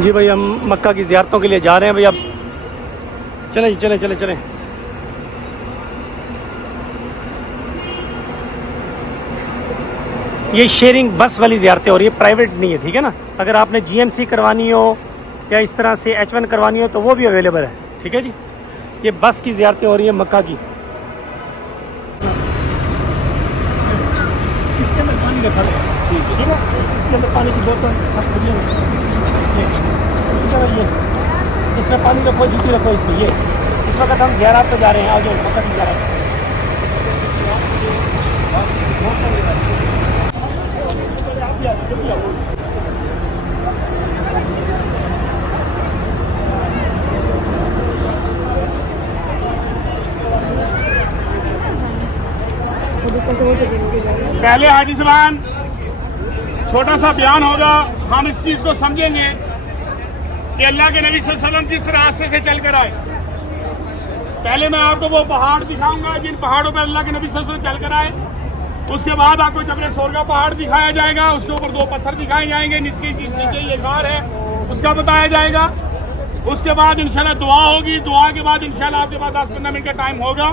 जी भाई, हम मक्का की ज़ियारतों के लिए जा रहे हैं भाई। अब चलें चलें चलें चलें। ये शेयरिंग बस वाली ज़ियारतें हो रही है, प्राइवेट नहीं है, ठीक है ना। अगर आपने GMC करवानी हो या इस तरह से H1 करवानी हो तो वो भी अवेलेबल है, ठीक है जी। ये बस की ज़ियारतें हो रही है मक्का की। इसके अंदर पानी रखा है, ठीक है। इसके अंदर पानी की बोतल ये इसमें पानी रखो, जूती रखो इसमें। ये इस वक्त हम ज़ियारत पे जा रहे हैं। आज मक्का की ज़ियारत। पहले हाजी ज़ुबान छोटा सा बयान होगा, हम इस चीज को समझेंगे कि अल्लाह के नबी सल्लल्लाहु अलैहि वसल्लम किस रास्ते से चलकर आए। पहले मैं आपको वो पहाड़ दिखाऊंगा जिन पहाड़ों पर अल्लाह के नबी सल्लल्लाहु अलैहि वसल्लम चलकर आए। उसके बाद आपको जबल सोर का पहाड़ दिखाया जाएगा, उसके ऊपर 2 पत्थर दिखाए जाएंगे, नीचे ये गार है उसका बताया जाएगा। उसके बाद इंशाल्लाह दुआ होगी। दुआ के बाद इंशाल्लाह आपके पास 10-15 मिनट का टाइम होगा।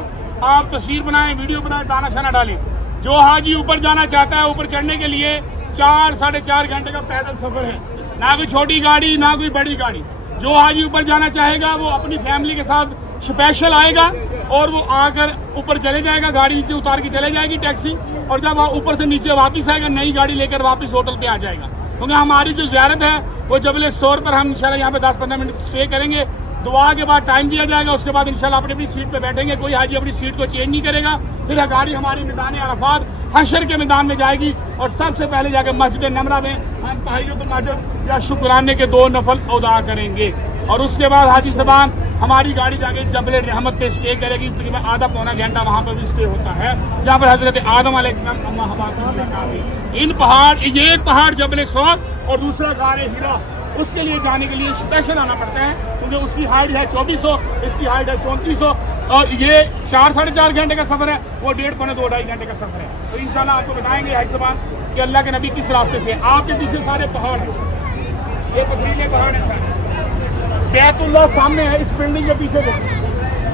आप तस्वीर बनाएं, वीडियो बनाएं, दाना शाना डालें। जो हाजी ऊपर जाना चाहता है, ऊपर चढ़ने के लिए 4-4.5 घंटे का पैदल सफर है। ना कोई छोटी गाड़ी ना कोई बड़ी गाड़ी। जो हाजी ऊपर जाना चाहेगा वो अपनी फैमिली के साथ स्पेशल आएगा और वो आकर ऊपर चले जाएगा। गाड़ी नीचे उतार के चले जाएगी टैक्सी, और जब ऊपर से नीचे वापस आएगा नई गाड़ी लेकर वापस होटल पे आ जाएगा। क्योंकि हमारी जो ज़ियारत है वो जबल सोर पर हम इंशाल्लाह यहाँ पे 10-15 मिनट स्टे करेंगे। दुआ के बाद टाइम दिया जाएगा। उसके बाद इंशाल्लाह अपनी अपनी सीट पे बैठेंगे। कोई हाजी अपनी सीट को चेंज नहीं करेगा। फिर गाड़ी हमारी मैदान अरफात हशर के मैदान में जाएगी और सबसे पहले जाकर मस्जिद नमरा में हम तहय्युत मस्जिद या शुक्राने के 2 नफल अदा करेंगे। और उसके बाद हाजी साहबान हमारी गाड़ी जाके जबल रहमत पे स्टे करेगी। तकरीबन आधा-पौना घंटा वहाँ पर भी स्टे होता है, जहाँ पर हजरत आदम अलैहिस्सलाम अम्मा हवा की इन पहाड़, ये एक पहाड़ जबल सोर और दूसरा गारे हिरा, उसके लिए जाने के लिए स्पेशल आना पड़ता है। क्योंकि उसकी हाइट है 2400, इसकी हाइट है 3400 और ये 4-4.5 घंटे का सफर है, वो 1.5-2.5 घंटे का सफर है। तो इंशाल्लाह आपको बताएंगे हाजी साहब कि अल्लाह के नबी किस रास्ते से। आपके पीछे सारे पहाड़ हैं, ये पथरीले पहाड़ है सारे। बैतुल्लाह सामने है इस बिल्डिंग के पीछे,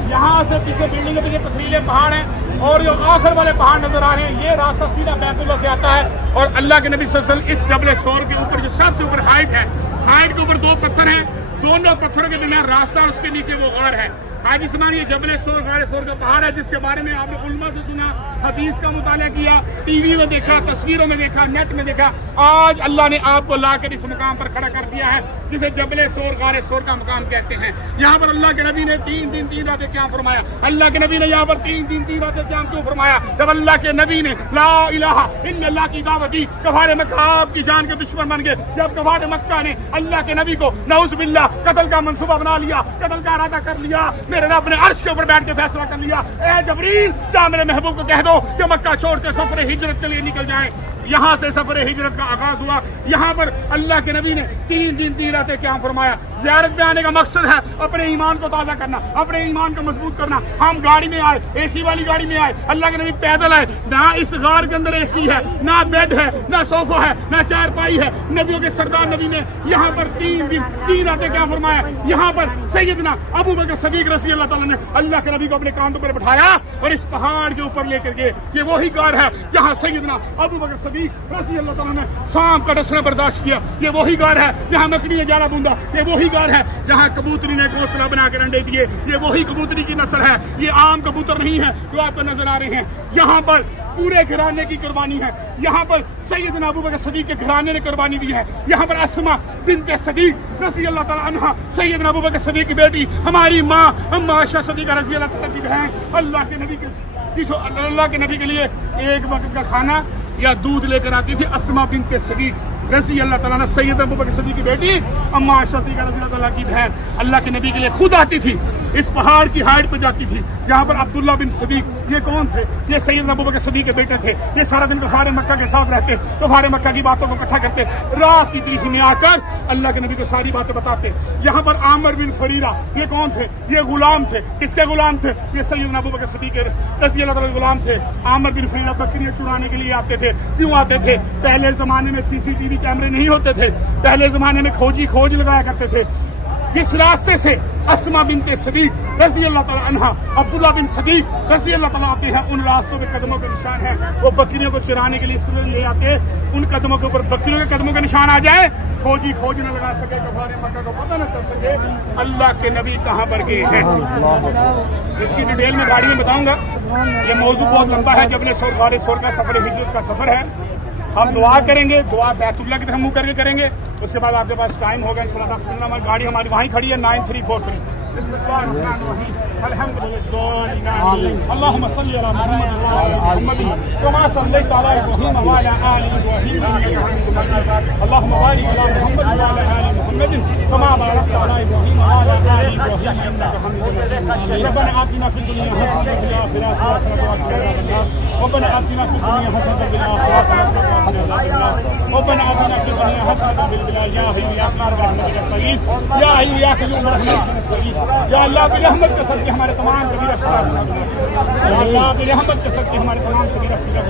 यहाँ से पीछे बिल्डिंग के पीछे पथरीले पहाड़ हैं और जो आखिर वाले पहाड़ नजर आ रहे हैं ये रास्ता सीधा बैतुल्लाह से आता है। और अल्लाह के नबी सल्लल्लाहु अलैहि वसल्लम इस जबल सोर के ऊपर जो सबसे ऊपर हाइट है, हाइट के ऊपर 2 पत्थर हैं, दोनों पत्थरों के दरमियान रास्ता और उसके नीचे वो गार है। हाजी साहब ये जबल सोर गारे सोर का पहाड़ है जिसके बारे में आपने उल्मा से सुना, हदीस का मुताला किया, टीवी में देखा, तस्वीरों में देखा, नेट में देखा। आज अल्लाह ने आपको लाकर इस मुकाम पर खड़ा कर दिया है जिसे जबल सोर गारे सोर का मुकाम कहते हैं। यहाँ पर अल्लाह के नबी ने 3 दिन 3 रातें क्या फरमाया। अल्लाह के नबी ने यहाँ पर 3 दिन 3 रातें क्या क्यों फरमाया? जब अल्लाह के नबी ने ला इलाहा इल्लल्लाह की दावत दी, कफारे मक्का आपकी जान के दुश्मन बन गए। जब कफारे मक्का ने अल्लाह के नबी को नऊज़ बिल्लाह कत्ल का मंसूबा बना लिया, कत्ल का इरादा कर लिया, मेरे रब ने अर्श के ऊपर बैठ के फैसला कर लिया, ए जबरील जा मेरे महबूब को कह दो कि मक्का छोड़ के सफर हिजरत के लिए निकल जाए। यहाँ से सफर हिजरत का आगाज हुआ। यहाँ पर अल्लाह के नबी ने 3 दिन 3 रातें क्या फरमाया। ज़ियारत में आने का मकसद है अपने ईमान को ताज़ा करना, अपने ईमान को मजबूत करना। हम गाड़ी में आए, एसी वाली गाड़ी में आए, अल्लाह के नबी पैदल आए। ना इस गार के अंदर एसी है, ना बेड है, ना सोफा है, ना चारपाई है। नबियों के सरदार नबी ने यहाँ पर 3 दिन 3 रातें क्या फरमाया। यहाँ पर सैयदना अबू बकर सदीक रज़ी अल्लाह ताला ने अल्लाह के नबी को अपने कांधों पर बिठाया और इस पहाड़ के ऊपर लेकर गए। ये वही गार है जहाँ सैयदना अबू बकर रज़ी अल्लाह ताला ने सांप का डसना बर्दाश्त किया। ये वही गार है जहाँ मकड़ी ने जाला बूंदा। ये वही गार है जहाँ कबूतरी ने घोंसला बनाकर अंडे दिए। ये वही कबूतरी की नस्ल है, ये आम कबूतर नहीं है जो आपको नजर आ रहे हैं। यहाँ पर पूरे घराने की कुर्बानी है। यहाँ पर सैयदना अबू बकर सदीक के घराने ने कुर्बानी दी है। यहाँ पर अस्मा बिन्ते सदीक रज़ी अल्लाह ताला अन्हा, सैयदना अबू बकर सदीक की बेटी, हमारी माँ अम्मा आयशा सदीका रज़ी अल्लाह ताला की बहन, अल्लाह के नबी के लिए एक वक्त का खाना या दूध लेकर आती थी अस्मा बिन्ते सदीक रज़ी अल्लाह ताला ने। सैयद अबू बकर सदीक की बेटी अम्मा आयशा सदीका रज़ी अल्लाह ताला की बहन अल्लाह के नबी के लिए खुद आती थी, इस पहाड़ की हाइट पर जाती थी। यहाँ पर अब्दुल्ला बिन सदीक, ये कौन थे? ये सैयद अबू बकर सदीक के बेटे थे। ये सारा दिन कफारे मक्का के साथ रहते, कफारे मक्का की बातों को इकट्ठा करते, रात की तीसरी में आकर अल्लाह के नबी को सारी बातें बताते। यहाँ पर आमिर बिन फरीरा, ये कौन थे? ये गुलाम थे। किसके गुलाम थे? ये सैयद अबू बकर सदीक रज़ी अल्लाह ताला के गुलाम थे। आमिर बिन फरीरा बकरियां चुराने के लिए आते थे। क्यों आते थे? पहले जमाने में CCTV CCTV कैमरे नहीं होते थे, पहले जमाने में खोज लगाया करते थे। जिस रास्ते से अस्मा बिनते सदीक रज़ी अल्लाह तआला अन्हा, अब्दुल्ला बिन सदीक रज़ी अल्लाह तआला आते हैं, उन रास्तों पे कदमों के निशान है। वो बकरियों को चराने के लिए इस तरह ले आते, उन कदमों के ऊपर बकरियों के कदमों के निशान आ जाए, खोज न लगा सके, कफारे मक्का को पता न चल सके अल्लाह के नबी कहाँ पर गए हैं। इसकी डिटेल में गाड़ी में बताऊंगा। ये मौजू बहुत लंबा है। जबल सोर गारे सोर का सफर हिजरत का सफर है। हम दुआ करेंगे, दुआ बैतुल्लाह की तरफ मुंह करके करेंगे। उसके बाद आपके पास टाइम होगा इंशाअल्लाह। हमारी गाड़ी हमारी वहीं खड़ी है 9343। अल्लाहुम्मा सल्ली अला मुहम्मद कमा सल्लैता अला इब्राहीम व अला आलि इब्राहीम इन्नका हमीदुम मजीद। अल्लाहुम्मा बारिक अला मुहम्मद व अला आलि मुहम्मद कमा बारकता अला इब्राहीम व अला आलि इब्राहीम इन्नका हमीदुम मजीद। रब्बना आतिना फिद दुनिया हसनतन व फिल आखिरति हसनतन व क़िना अज़ाबन नार। रब्बना आतिना फिद दुनिया हसनतन व फिल आखिरति हसनतन व क़िना अज़ाबन नार। रब्बना आतिना फिद दुनिया हसनतन व फिल आखिरति या हय्यु या क़य्यूम बिरहमतिका नस्तगीथ, या हय्यु या क़य्यूम बिरहमतिका नस्तगीथ। या अल्लाह रहमत के सदके हमारे तमाम कबीरा सग़ीरा, अल्लाह की रहमत के सदके हमारे तमाम कबीरा सग़ीरा।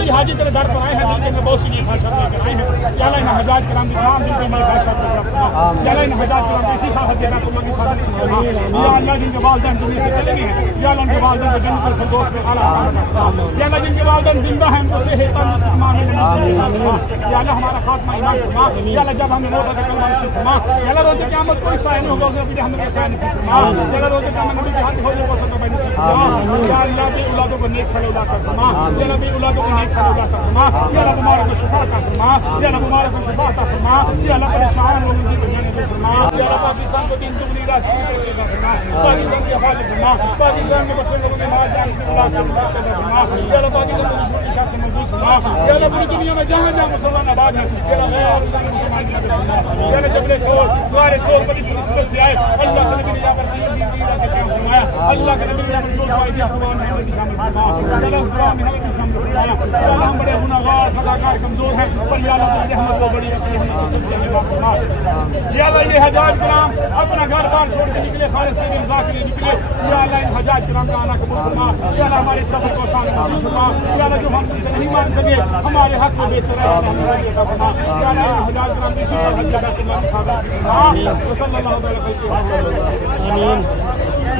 ये हाजी तेरे दर पर आए हैं, दिल के बहुत सी नई ख्वाहिशात लेकर आए हैं। या अल्लाह इन हजाज कराम की तमाम दिल की नई ख्वाहिशात को पूरा फरमा। या अल्लाह इन हजाज कराम को इसी साल हज बैतुल्लाह की सादत से फरमा। या अल्लाह जिनके वालिदैन दुनिया से चले गए हैं, या अल्लाह उनके वालिदैन को जन्नतुल फिरदौस में आला मकाम अता फरमा। या अल्लाह जिनके वालिदैन जिंदा हैं उनको सेहत तंदुरुस्ती ईमान में फरमा। या अल्लाह हमारा खात्मा ईमान फरमा। या अल्लाह जब हमें मौत अता कलमा नसीब फरमा। या अल्लाह रोज़ क़यामत कोई साया नहीं होगा उसने भी हमें साया नसीब फरमा। या रोज़ क़यामत नबी के हाथ हो जाए वो सब नसीब फरमा। या अल्लाह की औलादों को नेक साल औलाद अता फरमा। या अल्लाह की औलादों को नेक साल औलाद अता फरमा। या अल्लाह बीमारों को शिफा अता फरमा। या अल्लाह बीमारों को शिफा अता फरमा। या अल्लाह परेशान लोगों की बचाने को फरमा। या अल्लाह पाकिस्तान को दिन दुगनी रात चौगुनी अता फरमा। पाकिस्तान की हिफाजत फरमा। पाकिस्तान में बसे लोगों की मार जान से औलाद से मुक्ति अता फरमा। या अल्लाह पाकिस्तान को दुश्मन की शर से महफूज फरमा। या अल्लाह पूरी दुनिया में जहां-जहां मुसलमान आबाद हैं, या अल्लाह गैर मुसलमान की मदद फरमा। या अल्लाह जबले सोर गारे सोर पर इस निस्बत से आए अल्लाह के नबी ने जाकर दीन का क्या फरमाया। अल्लाह के नबी ने अपनी जो फायदे कुरान में हमें शामिल फरमा। अल्लाह कुरान में हमें शामिल फरमाया। अल्लाह हम बड़े गुनाहगार खताकार कमजोर हैं, पर या अल्लाह तेरी रहमत को बड़ी रसी हमें फरमा। या अल्लाह ये हजाज कराम अपना घर बार छोड़ के निकले, खालिस तेरी रज़ा के लिए निकले। या अल्लाह इन हजाज कराम का आना कबूल फरमा। या अल्लाह हमारे सफर को आसान फरमा। या अल्लाह जो हम तुमसे नहीं मान सके हमारे हक में बेहतर है हमें अता फरमा। या अल्लाह इन हजाज कराम की इसी साल हज बैतुल्लाह की सादत से फरमा। सल्लल्लाहु अलैहि वसल्लम।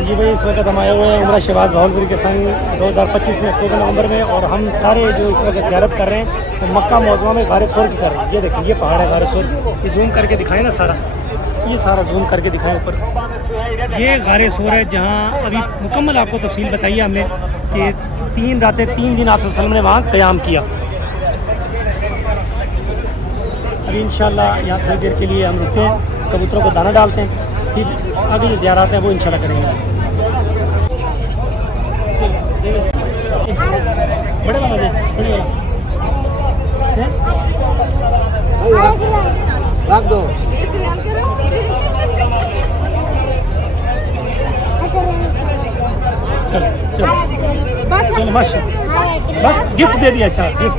जी भाई, इस वक्त हम आए हुए हैं उमरा शहबाज भावलपुरी के संग 2025 में अक्टूबर नवंबर में, और हम सारे जो इस वक्त ज़ियारत कर रहे हैं तो मक्का मौज़ूमा में गारे सोर की कर रहे हैं। ये देखिए, ये पहाड़ है गारे सोर। ये जूम करके दिखाएं ना सारा, ये सारा जूम करके दिखाएं ऊपर। ये गारे सोर है जहाँ अभी मुकम्मल आपको तफसील बताई है हमने कि 3 रातें 3 दिन आप वसल्लम ने वहाँ क़याम किया। अभी इंशाल्लाह यहाँ थोड़ी देर के लिए हम रुकते हैं, कबूतरों को दाना डालते हैं, फिर आगे जो ज़ियारत हैं वो इंशाल्लाह करेंगे। बड़े वाला बड़े रख दो। चलो चलो बस गिफ्ट दे दिया। अच्छा, गिफ्ट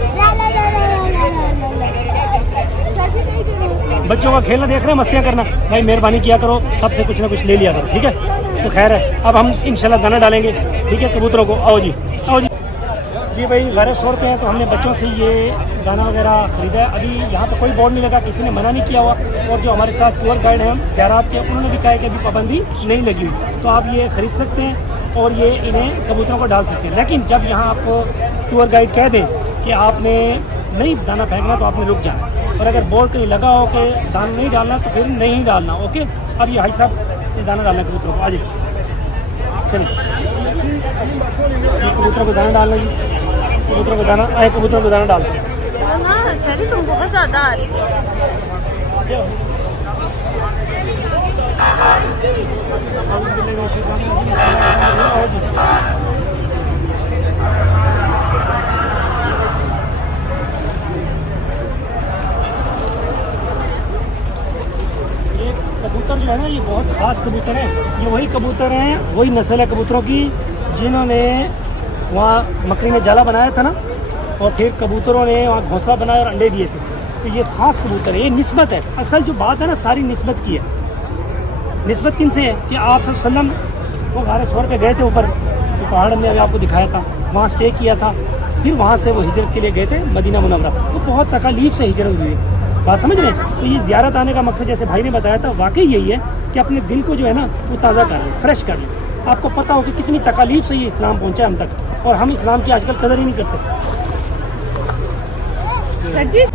बच्चों का खेलना देख रहे हैं, मस्तियाँ करना, भाई मेहरबानी किया करो, सबसे कुछ ना कुछ ले लिया करो, ठीक है। तो खैर है, अब हम इंशाल्लाह दाना डालेंगे, ठीक है, कबूतरों को। आओ जी, आओ जी। जी भाई, गारे सोर पे हैं तो हमने बच्चों से ये दाना वगैरह ख़रीदा है। अभी यहाँ पे कोई बोर्ड नहीं लगा, किसी ने मना नहीं किया हुआ, और जो हमारे साथ टूर गाइड हैं हम ज़ियारत के, उन्होंने भी कहा कि अभी पाबंदी नहीं लगी हुई, तो आप ये ख़रीद सकते हैं और ये इन्हें कबूतरों को डाल सकते हैं। लेकिन जब यहाँ आपको टूर गाइड कह दें कि आपने नहीं दाना फेंकना तो आपने रुक जाना, और अगर बोर्ड कहीं लगा हो कि दाना नहीं डालना तो फिर नहीं डालना। ओके, अब ये भाई साहब ये दाना डालना कबूतरों को। आ जाइए, चलिए कबूतरों को दाना डालना जी, कबूतरों को दाना आए, कबूतरों को दाना डाल दो। तुम बहुत ज़्यादा आ रही कबूतर जो है ना, ये बहुत ख़ास कबूतर है। ये वही कबूतर हैं, वही नस्ल है कबूतरों की जिन्होंने वहाँ मकड़ी ने जाला बनाया था ना, और फिर कबूतरों ने वहाँ घोंसला बनाया और अंडे दिए थे। तो ये ख़ास कबूतर है, ये निस्बत है। असल जो बात है ना, सारी निस्बत की है। निस्बत किन से है कि आप वसल्लम वो गारे सोर पे गए थे ऊपर, तो पहाड़ में अभी आपको दिखाया था, वहाँ स्टे किया था, फिर वहाँ से वो हिजरत के लिए गए थे मदीना मुनव्वरा। तो बहुत तकलीफ से हिजरत हुई है, बात समझ रहे हैं। तो ये ज़ियारत आने का मकसद जैसे भाई ने बताया था, वाकई यही है कि अपने दिल को जो है ना वो ताज़ा कर लें, फ्रेश कर लें। आपको पता हो कि कितनी तकलीफ से ये इस्लाम पहुँचा हम तक, और हम इस्लाम की आजकल कदर ही नहीं करते। सर जी